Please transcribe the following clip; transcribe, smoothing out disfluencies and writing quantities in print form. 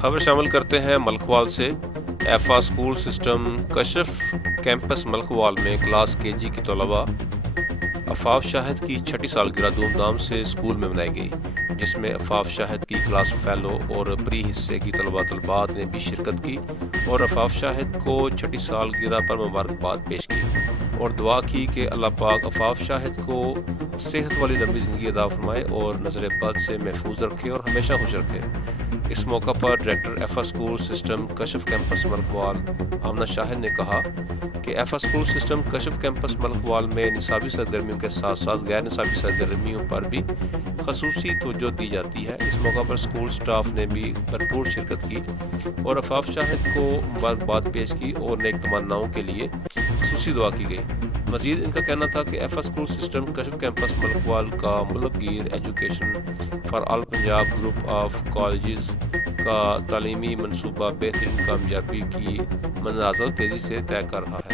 خبر شامل کرتے ہیں ملکوال سے۔ ایفا اسکول سسٹم کشف کیمپس ملکوال میں کلاس کے جی کی طلباء عفاف شاہد کی چھٹی سالگرہ دھوم دھام سے اسکول میں منائی گئی، جس میں عفاف شاہد کی کلاس فیلو اور پری حصے کی طلبات نے بھی شرکت کی اور عفاف شاہد کو چھٹی سالگرہ پر مبارکباد پیش کی اور دعا کی کہ اللہ پاک عفاف شاہد کو صحت والی لمبی زندگی عطا فرمائے اور نظر بد سے محفوظ رکھے اور ہمیشہ خوش رکھے۔ اس موقع پر ڈائریکٹر ایفا اسکول سسٹم کشف کیمپس ملکوال آمنہ شاہد نے کہا کہ ایفا اسکول سسٹم کشف کیمپس ملکوال میں نصابی سرگرمیوں کے ساتھ ساتھ غیر نصابی سرگرمیوں پر بھی خصوصی توجہ دی جاتی ہے۔ اس موقع پر اسکول سٹاف نے بھی بھرپور شرکت کی اور عفاف شاہد کو مبارکباد پیش کی اور نیک تمناؤں کے لیے خصوصی دعا کی گئی۔ مزید ان کا کہنا تھا کہ ایفا اسکول سسٹم کشف کیمپس ملکوال کا ملک گیر education for all Punjab group of colleges کا تعلیمی منصوبہ بہترین کامیابی کی منازل تیزی سے طے کر رہا ہے۔